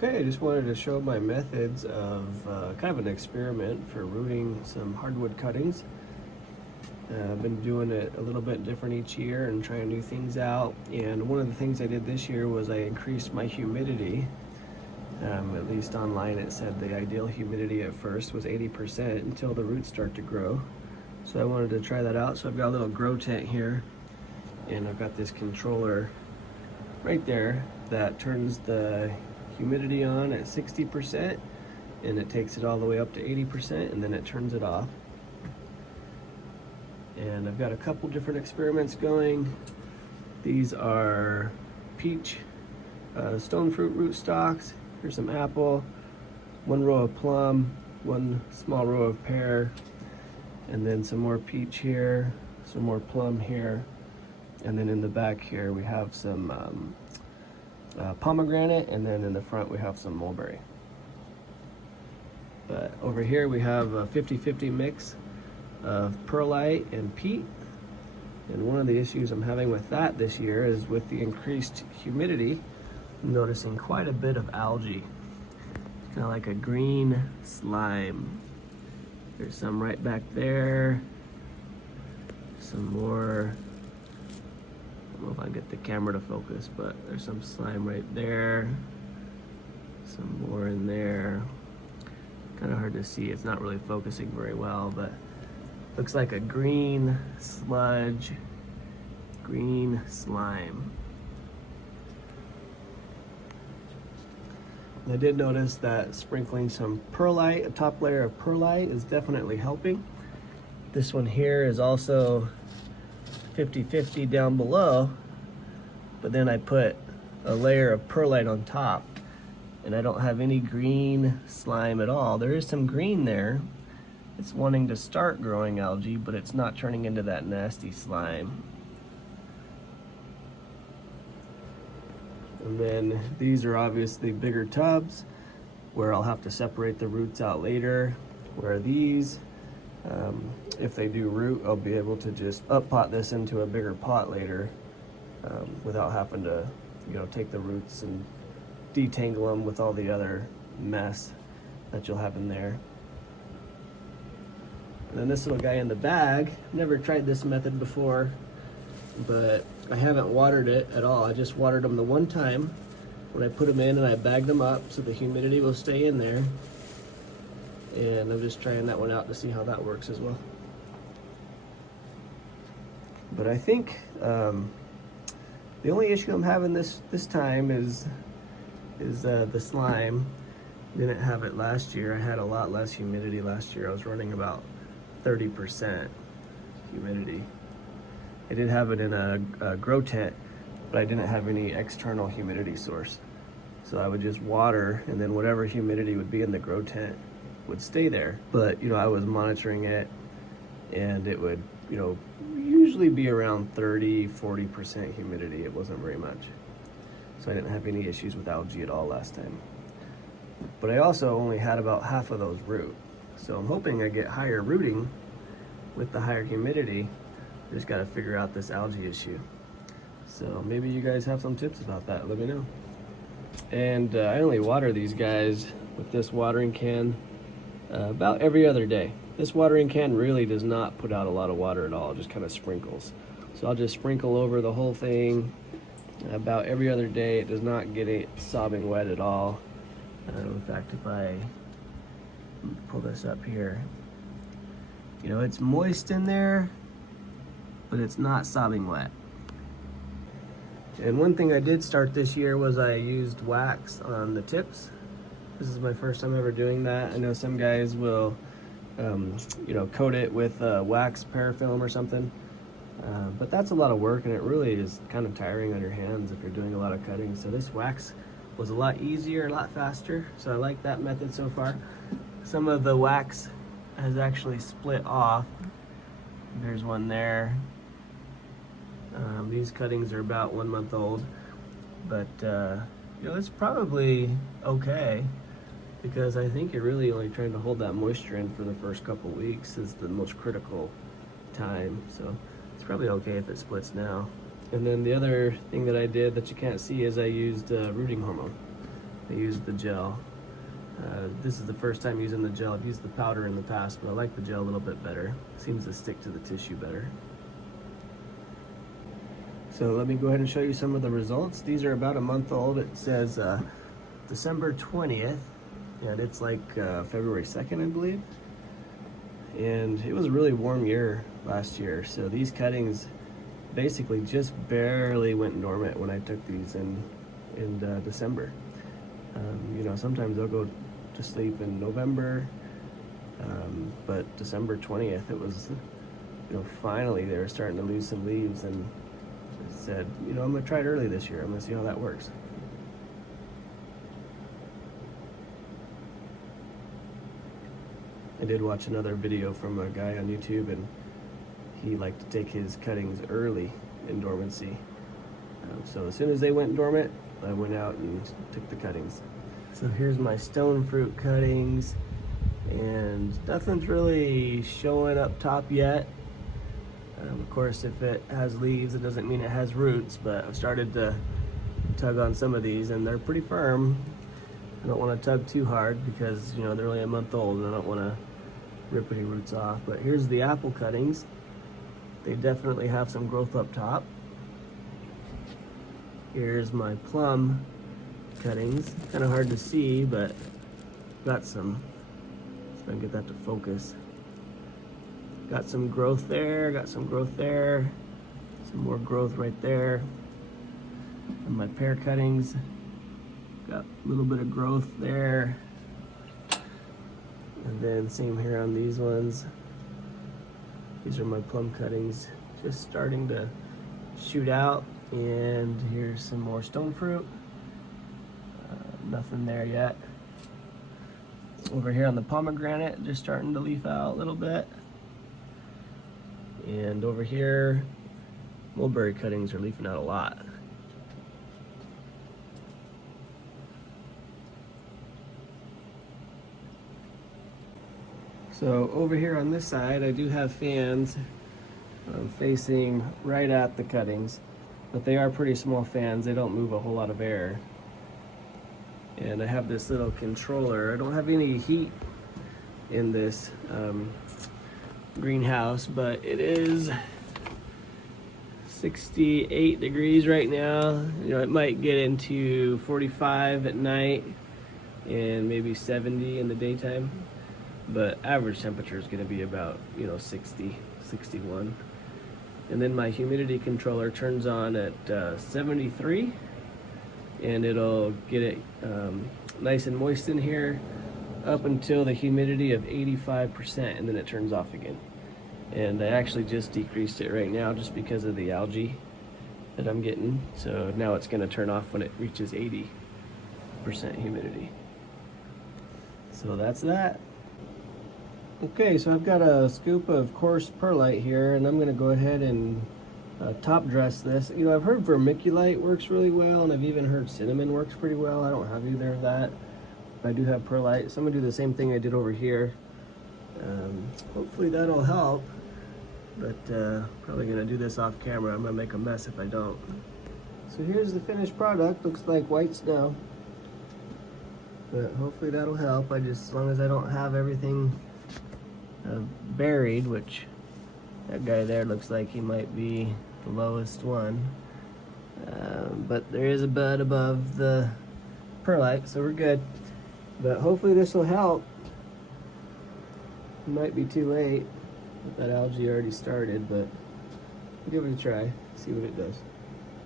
Okay, I just wanted to show my methods of kind of an experiment for rooting some hardwood cuttings. I've been doing it a little bit different each year and trying new things out. And one of the things I did this year was I increased my humidity. At least online it said the ideal humidity at first was 80% until the roots start to grow. So I wanted to try that out. So I've got a little grow tent here, and I've got this controller right there that turns the humidity on at 60%, and it takes it all the way up to 80%, and then it turns it off. And I've got a couple different experiments going. These are peach stone fruit rootstocks. Here's some apple, one row of plum, one small row of pear, and then some more peach here, some more plum here, and then in the back here we have some pomegranate, and then in the front we have some mulberry. But over here we have a 50-50 mix of perlite and peat. And one of the issues I'm having with that this year is with the increased humidity, I'm noticing quite a bit of algae. It's kind of like a green slime. There's some right back there. Some more. I don't know if I can get the camera to focus, but there's some slime right there. Some more in there. Kind of hard to see. It's not really focusing very well, but looks like a green sludge, green slime. I did notice that sprinkling some perlite, a top layer of perlite, is definitely helping. This one here is also 50-50 down below, but then I put a layer of perlite on top, and I don't have any green slime at all. There is some green there. It's wanting to start growing algae, but it's not turning into that nasty slime. And then these are obviously bigger tubs where I'll have to separate the roots out later. Where these, if they do root, I'll be able to just up pot this into a bigger pot later without having to, take the roots and detangle them with all the other mess that you'll have in there. And then this little guy in the bag, never tried this method before, but I haven't watered it at all. I just watered them the one time when I put them in, and I bagged them up so the humidity will stay in there. And I'm just trying that one out to see how that works as well. But I think the only issue I'm having this time is the slime. Didn't have it last year. I had a lot less humidity last year. I was running about 30% humidity. I did have it in a grow tent, but I didn't have any external humidity source. So I would just water, and then whatever humidity would be in the grow tent would stay there. But I was monitoring it, and it would usually be around 30-40% humidity. It wasn't very much. So I didn't have any issues with algae at all last time. But I also only had about half of those root. So I'm hoping I get higher rooting with the higher humidity. I just gotta figure out this algae issue. So maybe you guys have some tips about that, let me know. And I only water these guys with this watering can about every other day. This watering can really does not put out a lot of water at all, it just kind of sprinkles. So I'll just sprinkle over the whole thing about every other day. It does not get it sopping wet at all. In fact, if I pull this up here, it's moist in there, but it's not sopping wet. And one thing I did start this year was I used wax on the tips. This is my first time ever doing that. I know some guys will, coat it with wax parafilm or something. But that's a lot of work, and it really is kind of tiring on your hands if you're doing a lot of cutting. So this wax was a lot easier, a lot faster. So I like that method so far. Some of the wax has actually split off. There's one there. These cuttings are about 1 month old, but it's probably okay, because I think you're really only trying to hold that moisture in for the first couple weeks is the most critical time. So it's probably okay if it splits now. And then the other thing that I did that you can't see is I used rooting hormone. I used the gel. This is the first time using the gel. I've used the powder in the past, but I like the gel a little bit better. Seems to stick to the tissue better. So let me go ahead and show you some of the results. These are about a month old. It says December 20th, and it's like February 2nd, I believe. And it was a really warm year last year, so these cuttings basically just barely went dormant when I took these in December. You know, sometimes they'll go to sleep in November, but December 20th, it was, you know, finally they were starting to lose some leaves, and I said, you know, I'm gonna try it early this year. I'm gonna see how that works. I did watch another video from a guy on YouTube, and he liked to take his cuttings early in dormancy. So as soon as they went dormant, I went out and took the cuttings. So here's my stone fruit cuttings, and nothing's really showing up top yet. Of course, if it has leaves, it doesn't mean it has roots, but I've started to tug on some of these, and they're pretty firm. I don't want to tug too hard because, you know, they're only a month old, and I don't want to rip any roots off. But here's the apple cuttings. They definitely have some growth up top. Here's my plum cuttings. Kind of hard to see, but got some. Let's try and get that to focus. Got some growth there, got some growth there, some more growth right there. And my pear cuttings, got a little bit of growth there. And then same here on these ones. These are my plum cuttings, just starting to shoot out. And here's some more stone fruit. Nothing there yet. Over here on the pomegranate, just starting to leaf out a little bit. And over here, mulberry cuttings are leafing out a lot. So over here on this side, I do have fans facing right at the cuttings, but they are pretty small fans. They don't move a whole lot of air. And I have this little controller. I don't have any heat in this greenhouse, but it is 68 degrees right now. You know, it might get into 45 at night and maybe 70 in the daytime, but average temperature is going to be about, you know, 60, 61. And then my humidity controller turns on at 73, and it'll get it nice and moist in here up until the humidity of 85%, and then it turns off again. And I actually just decreased it right now just because of the algae that I'm getting. So now it's going to turn off when it reaches 80% humidity. So that's that. Okay, so I've got a scoop of coarse perlite here, and I'm going to go ahead and top dress this. You know, I've heard vermiculite works really well, and I've even heard cinnamon works pretty well. I don't have either of that, but I do have perlite. So I'm going to do the same thing I did over here. Hopefully that'll help, but probably going to do this off camera. I'm going to make a mess if I don't. So here's the finished product. Looks like white snow, but hopefully that'll help. As long as I don't have everything buried, which that guy there looks like he might be the lowest one, but there is a bud above the perlite, so we're good. But hopefully this will help. It might be too late. That algae already started, but give it a try, see what it does.